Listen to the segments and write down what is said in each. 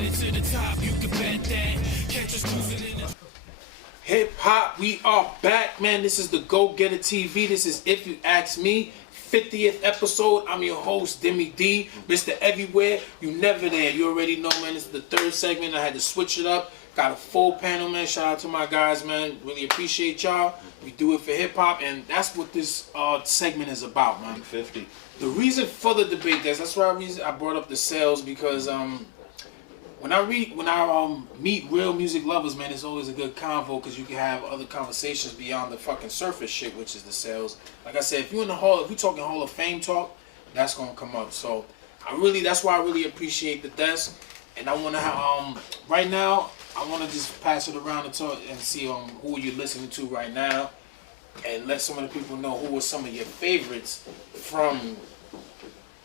headed to the top, you can bet that. Catch us cruising in the hip hop, we are back, man. This is the DagogetaTv. This is If You Ask Me, 50th episode. I'm your host, Deme D, Mr. Everywhere. You never there. You already know, man. This is the third segment. I had to switch it up. Got a full panel, man. Shout out to my guys, man. Really appreciate y'all. We do it for hip hop, and that's what this segment is about, man. 50. The reason for the debate, that's why I brought up the sales, because when I meet real music lovers, man, it's always a good convo because you can have other conversations beyond the fucking surface shit, which is the sales. Like I said, if you're in the hall, if we're talking Hall of Fame talk, that's gonna come up. So that's why I really appreciate the desk, and I want to right now I want to just pass it around and talk and see who you're listening to right now, and let some of the people know who are some of your favorites from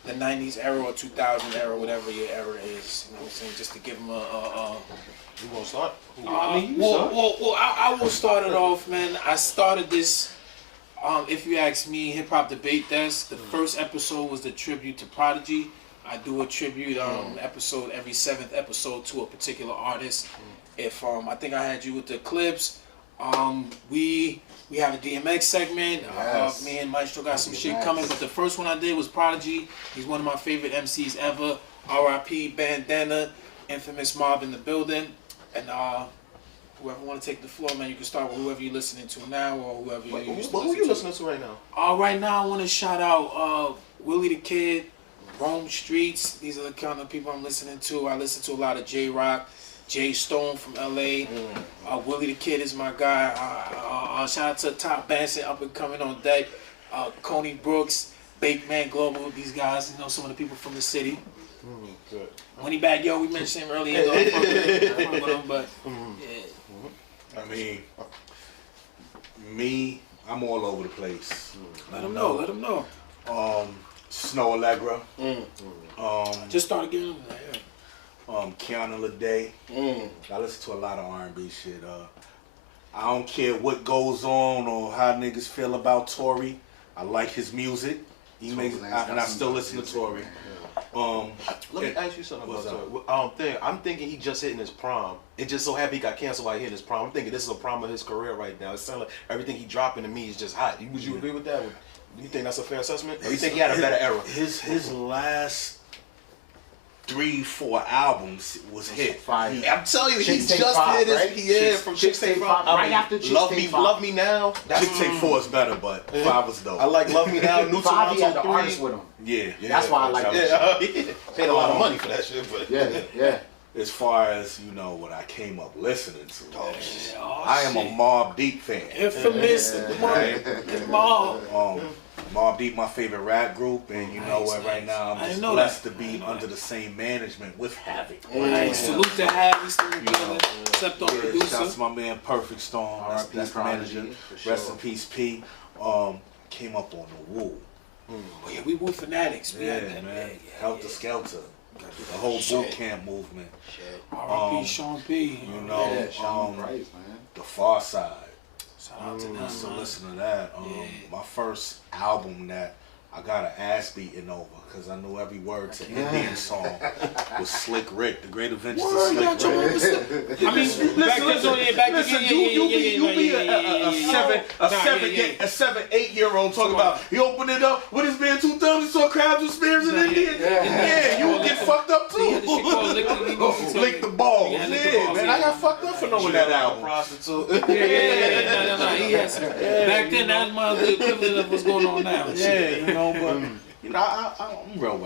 the 90s era or 2000 era, whatever your era is. You know what I'm saying? Just to give them You want to start? I will start it off, man. I started this, if you ask me, hip hop debate desk. The first episode was the tribute to Prodigy. I do a tribute episode every 7th episode to a particular artist. If I think I had you with the clips. We have a DMX segment. Yes. Me and Maestro got some shit coming, but the first one I did was Prodigy. He's one of my favorite MCs ever. R.I.P. Bandana, infamous mob in the building. And whoever want to take the floor, man, you can start with whoever you're listening to now or whoever you used to Who you listening to right now? Right now I want to shout out Willie the Kid, Rome Streets. These are the kind of people I'm listening to. I listen to a lot of J-Rock. Jay Stone from LA, Willie the Kid is my guy. Shout out to Top Benson, up and coming on deck. Coney Brooks, Bake Man Global, these guys, you know, some of the people from the city. Good. Money Bag Yo, we mentioned him earlier. But yeah. I mean, me, I'm all over the place. Let them know. Snow Allegra. Just started getting them. Kiana Lede. I listen to a lot of R&B shit. I don't care what goes on or how niggas feel about Tory. I like his music. I still listen to Tory. Let me ask you something about Tory. I'm thinking he just hitting his prime. It just so happened he got canceled while he hitting his prime. I'm thinking this is a prime of his career right now. It sounds like everything he dropping to me is just hot. Would you agree with that? Do you think that's a fair assessment? Or you think he had a better era? His last 3-4 albums was hit. I'm telling you, he just hit his from Chicks Take 5. Right after Chicks Take 5. Love Me Now. Chicks Take 4 is better, but 5 was dope. I like Love Me Now. New 5, he had the 3. artist with him. Yeah. That's why I like that. Paid a lot of money for that shit, but yeah. As far as, you know, what I came up listening to, I am a Mobb Deep fan. Infamous Mob. Mobb Deep, my favorite rap group, and you know what? Right now, I'm just blessed to be under the same management with Havoc. Salute to Havoc, still together, except on producer. Shouts to my man Perfect Storm. That's the manager. Rest in peace, P. Came up on the Woo. Oh yeah, we Woo fanatics. Man. Helter Skelter. The whole boot camp movement. R.I.P. Sean P. You know, Sean Price, man. The Far Side. Shout out to them. I still listen to that. My first album that I got an ass beating over because I knew every word to Indian song was Slick Rick, The Great Adventures of Slick Rick. I mean, listen, you be a 7-8-year-old talking about he opened it up with his man 2 thumbs, he saw crabs with spears and Indian. Yeah, you would get fucked up too. Lick the balls. Yeah, man, I got fucked up for knowing that album. Prostitute. Back then, that was the equivalent of what's going on now. Yeah, you know, but you know, I'm real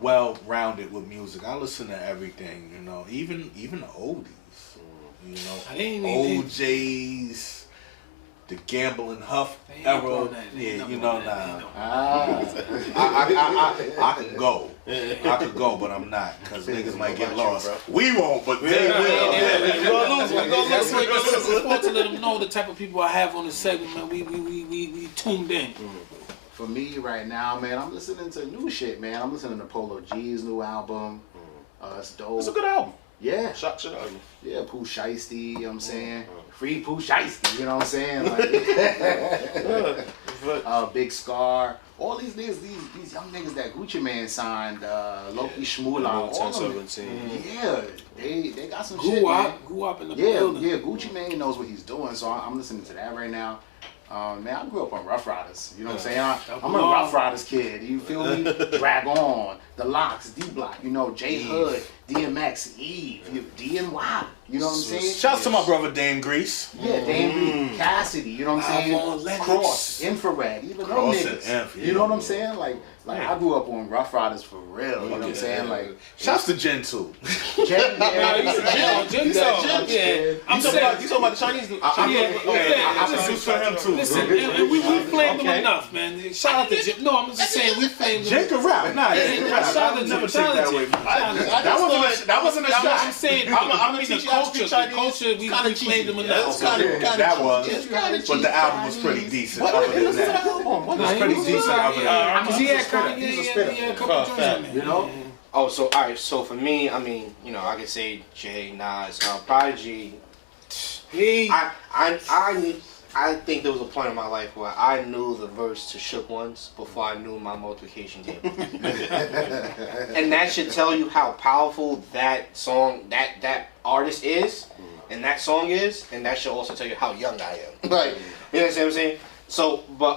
well-rounded with music. I listen to everything, you know, even the oldies. You know, OJ's, the Gamble and Huff era. Yeah, you know, I can go. I could go, but I'm not, because niggas might get lost. We won't, but they will. We're gonna lose. It's important to let them know the type of people I have on the segment, man. We tuned in. For me right now, man, I'm listening to new shit, man. I'm listening to Polo G's new album. It's dope. It's a good album. Yeah. Shot album. Yeah, Pooh Shiesty, you know what I'm saying? Free Pooh Shiesty, you know what I'm saying? Like, Big Scar. All these niggas, these young niggas that Gucci Man signed, Loki Shmoola, all of them. Yeah, they got some shit, man. Guwap in the building. Yeah, Gucci Man knows what he's doing, so I'm listening to that right now. Man, I grew up on Rough Riders. You know what I'm saying? I'm a Rough Riders kid. You feel me? Drag On, The Locks, D Block. You know, J Hood, DMX, Eve, DNY. You know what I'm saying? Shouts to my brother Dame Grease. Yeah, Dame Grease, Cassidy. You know what I'm saying? Cross, Infrared, even those niggas. You know what I'm saying? Like I grew up on Rough Riders for real. You know what I'm saying? Like, shouts to Gen 2. Gen, I'm talking about the Chinese dude. I for him too. Listen, and we flamed them enough, man. Shout out to Jim. No, I'm just saying we flamed them. Jake can rap. Nah, Jake can rap. Shout out to Jim. Shout out to Jim. That wasn't a shot. I'm saying, I mean, the culture, we flamed them enough. That was. But the album was pretty decent. Other than that, it was pretty decent. Other than that. Because he had a couple joints on there. You know? Oh, so alright. So for me, I mean, you know, I could say Jay, Nas, Prodigy. I think there was a point in my life where I knew the verse to Shook Ones before I knew my multiplication table. And that should tell you how powerful that song, that artist is, and that song is, and that should also tell you how young I am. Like, you know what I'm saying? So, but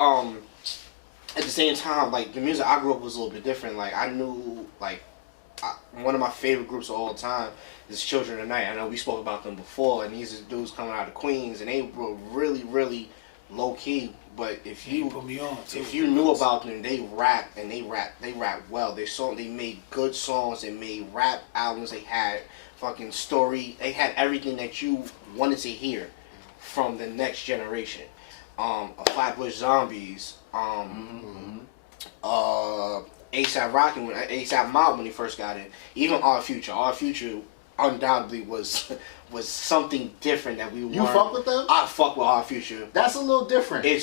at the same time, like, the music I grew up was a little bit different. Like, I knew, like, one of my favorite groups of all time is Children of the Night. I know we spoke about them before, and these are dudes coming out of Queens, and they were really, really low key. But if you knew about them, they rap well. They made good songs. They made rap albums. They had fucking story. They had everything that you wanted to hear from the next generation. Flatbush Zombies. ASAP Rocky, ASAP Mob when he first got in. Even Our Future. Our Future undoubtedly was something different that we weren't. You fuck with them? I fuck with Our Future. That's a little different. It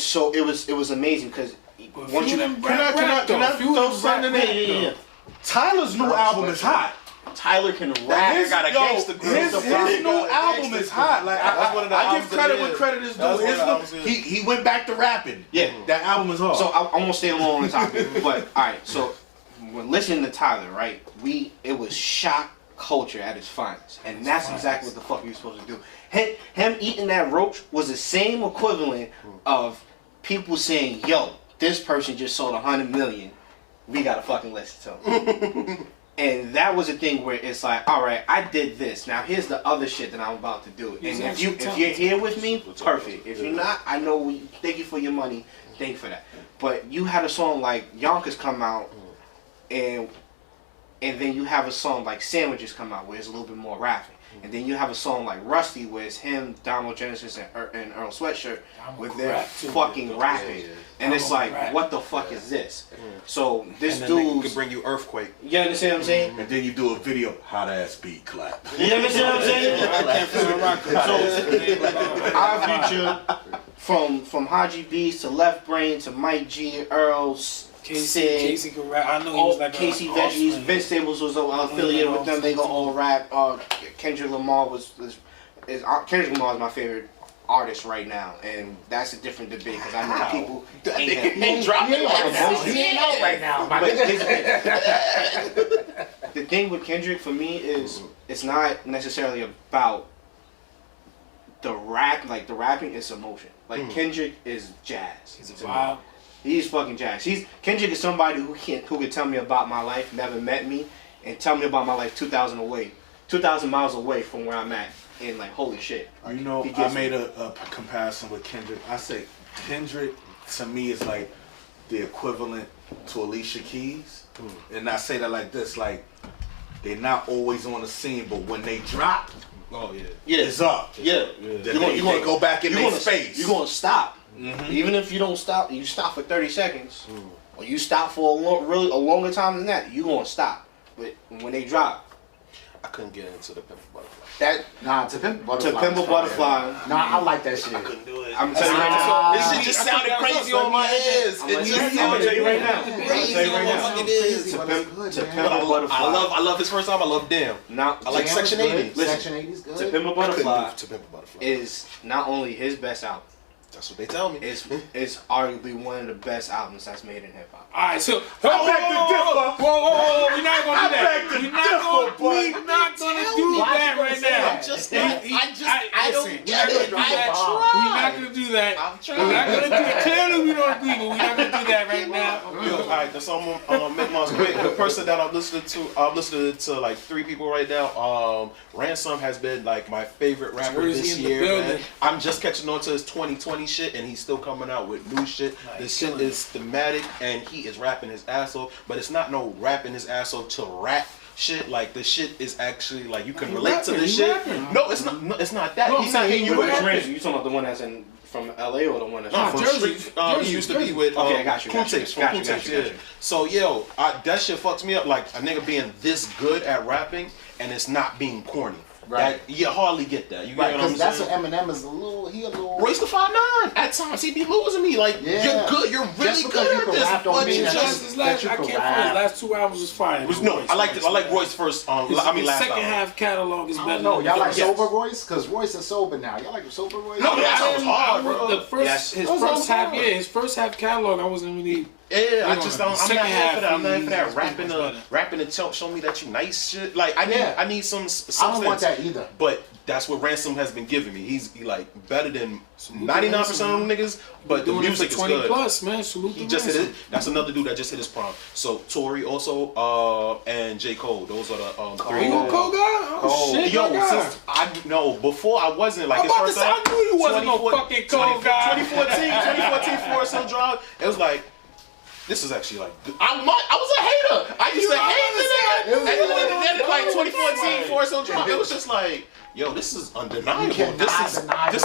was amazing because once you can I throw something in? Yeah. Tyler's new album is hot. Tyler can rap. His new album is hot. Like I give credit when credit is due. He went back to rapping. Yeah, that album is hard. So I'm gonna stay along on the topic. But all right, so when listening to Tyler, right, it was shock culture at its finest, and that's exactly what the fuck you're supposed to do. Him eating that roach was the same equivalent of people saying, "Yo, this person just sold 100 million. We gotta fucking listen to him." And that was a thing where it's like, all right, I did this. Now here's the other shit that I'm about to do. And if you're here with me, perfect. If you're not, I know. Thank you for your money. Thank you for that. But you had a song like Yonkers come out, and then you have a song like Sandwiches come out where it's a little bit more rapping. And then you have a song like Rusty where it's him, Donald Genesis, and Earl Sweatshirt with their fucking rapping. And it's like, what the fuck is this? So this dude could bring you Earthquake. You understand what I'm saying? And then you do a video, hot ass beat clap. You understand what I'm saying? So Our Future, from Haji B's to Left Brain to Mike G, Earl's, Casey can rap. I know he was like Casey Veggies, Vince Staples was affiliated with them. They go all rap. Kendrick Lamar Kendrick Lamar is my favorite artist right now, and that's a different debate because I know people ain't dropping right now. The thing with Kendrick for me is it's not necessarily about the rap. Like the rapping is emotion. Like Kendrick is jazz. He's a vibe. He's fucking jazz. Kendrick is somebody who can tell me about my life, never met me, and tell me about my life 2,000 miles away from where I'm at. And like, holy shit. You know, I made a comparison with Kindred. I say Kindred to me is like the equivalent to Alicia Keys. And I say that like this, like they're not always on the scene, but when they drop, it's up. Yeah. You're gonna go back in their space. You're gonna stop. Even if you don't stop, you stop for 30 seconds, or you stop for a longer time than that, you're gonna stop. But when they drop, I couldn't get into the Pimp a Butterfly. To Pimp a Butterfly. Nah, I like that shit. I couldn't do it. I'm telling you right now. This shit just sounded crazy on my ears. I'm gonna tell you right now. To Pimp a Butterfly. I love his first album. I love Damn. I like Section 80. Listen, Section 80's good. To Pimp a Butterfly is not only his best album, That's what they tell me. It's arguably one of the best albums that's made in hip hop. All right, so I beg to differ. whoa, we're not gonna do that. I beg to differ, We're not gonna do that right now. I'm just I don't get it. We're not gonna do that. I'm trying. We're not gonna do it. Clearly, we don't agree, but we're not gonna do that right now. All right, so I'm gonna make mine quick. The person that I'm listening to like 3 people right now. Ransom has been like my favorite rapper this year. Man. I'm just catching on to his 2020 shit, and he's still coming out with new shit. This shit is thematic, and he is rapping his ass off. But it's not no rapping his ass off to rap shit. Like the shit is actually like you can relate to this shit. No, it's not. No, it's not that. No, He's not hitting you with rapping. You talking about the one that's from LA or the one that's from Jersey. Street? He used to be with okay, I got you. Cool Tapes. Yeah. So yo, that shit fucks me up. Like a nigga being this good at rapping and it's not being corny. Right. That, you hardly get that. You Right, get what I'm because saying? that's what Eminem is a little. Royce the 5'9". At times he be losing me. Like you're good. You're really Just because good you at can this. rap don't But mean you that just I can't front. His last 2 albums was fire. no. I like Royce first. I mean His last second album. half catalog is better. No, than y'all like the first. Sober Royce? Because Royce is sober now. Y'all like Sober Royce? No, that sounds hard, bro. The first, his first half, his first half catalog, I wasn't really. Yeah, I just don't. I'm not here for that. I'm not here for that Rapping rapping and show me that you nice shit. Like I need some I substance. don't want that either. But that's what Ransom has been giving me. He like better than 99% of them niggas. But the Doing it music for is 20 good. plus, man. Salute He to just hit Ransom. it. That's another dude that just hit his prime. So Tory also, and J Cole. Those are the 3. You a Cole guy? Oh shit, Yo, my guy. since I know before I wasn't like I'm his about to first say, time. I knew you wasn't no fucking Cole guy. 2014 Forest Hill Drive. It was like. This is actually like I was a hater. I used to hate the nigga. And then like 2014 Forest Hill Drive, it was just like, yo, this is undeniable. This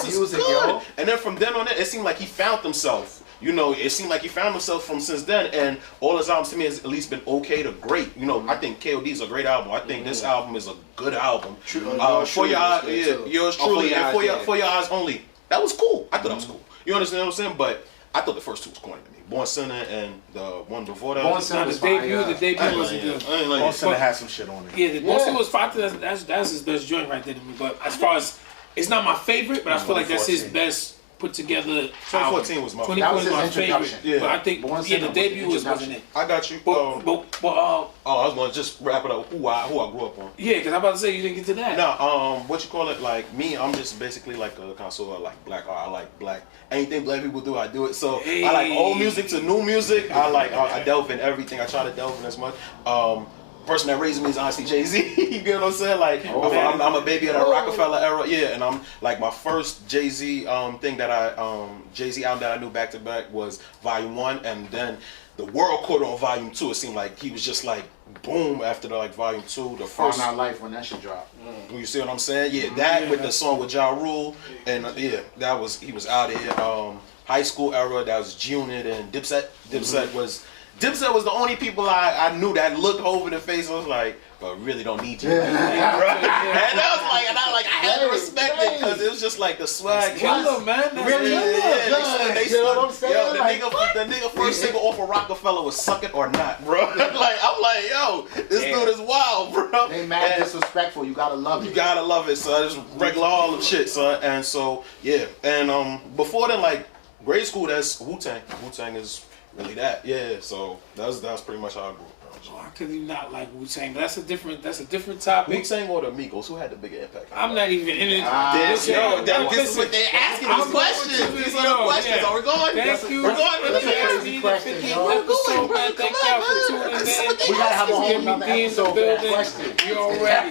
is music, good. yo. And then from then on, it seemed like he found himself. You know, it seemed like he found himself from since then. And all his albums to me has at least been okay to great. You know, I think KOD is a great album. I think this album is a good album. For your eyes, yours truly, and for your eyes only. That was cool. I thought that was cool. You understand what I'm saying? But I thought the first 2 was corny to me. Born Sinner and the one before that. Born Sinner The was debut fire. wasn't good. Born Sinner had some shit on it. Yeah, the Born Sinner was fire. That's his best joint right there to me. But as far as it's not my favorite, but I feel like that's his best put together. 2014 was my favorite. 2014 That was was his my favorite. introduction. Yeah. But I think Born the Sinner was debut the wasn't it. I got you. But I was gonna just wrap it up. Who I grew up on. yeah, because I'm about to say you didn't get to that. No, what you call it? Like me, I'm just basically like a connoisseur. I like black art. I like black. Anything black people do, I do it. So I like old music to new music. I delve in everything. I try to delve in as much. Person that raised me is honestly Jay-Z. You get what I'm saying? Like I'm a baby of the Rockefeller era. Yeah, and I'm like my first Jay-Z thing that Jay-Z album that I knew back to back was Volume 1, and then the world caught on Volume 2. It seemed like he was just like boom after the like Volume 2. The Found first. Our Life when that shit dropped. You see what I'm saying? Yeah, that with the song with Ja Rule, and he was out of here. High school era, that was G-Unit and Dipset. Dipset was the only people I knew that looked over the face and was like, but really don't need you. And I had to respect it because it was just like the swag. Killer, man. Really? They You know what I'm saying? Yo, Like, the nigga first single off of Rockefeller was Suck It or Not, bro. Like, I'm like, yo, this dude is wild, bro. They mad disrespectful. You gotta love it. You gotta love it, son. It's regular all of shit, son. And so, yeah. And before then, like, grade school, that's Wu-Tang. Wu-Tang is really that. Yeah, so that was pretty much how I grew up. How could you not like Wu-Tang? But that's a different topic. Wu-Tang or the Migos? Who had the bigger impact? I'm not even in it. This is what they're asking these questions. These are the questions. Are we going? Thank you. We're going with That's a the crazy question, yo. Episode, man. Thank y'all for tuning in. We gotta have a whole Deme nother D in the episode for that building. question. You already.